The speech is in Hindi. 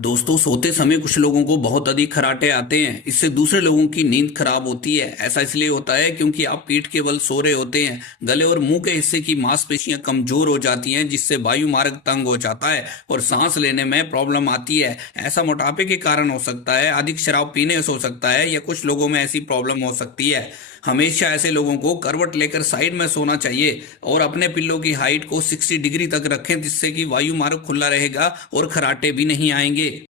दोस्तों, सोते समय कुछ लोगों को बहुत अधिक खर्राटे आते हैं। इससे दूसरे लोगों की नींद खराब होती है। ऐसा इसलिए होता है क्योंकि आप पीठ के बल सो रहे होते हैं। गले और मुंह के हिस्से की मांसपेशियां कमजोर हो जाती हैं, जिससे वायु मार्ग तंग हो जाता है और सांस लेने में प्रॉब्लम आती है। ऐसा मोटापे के कारण हो सकता है, अधिक शराब पीने से हो सकता है, या कुछ लोगों में ऐसी प्रॉब्लम हो सकती है। हमेशा ऐसे लोगों को करवट लेकर साइड में सोना चाहिए और अपने पिल्लों की हाइट को 60 डिग्री तक रखें, जिससे कि वायु मार्ग खुला रहेगा और खर्राटे भी नहीं आएंगे।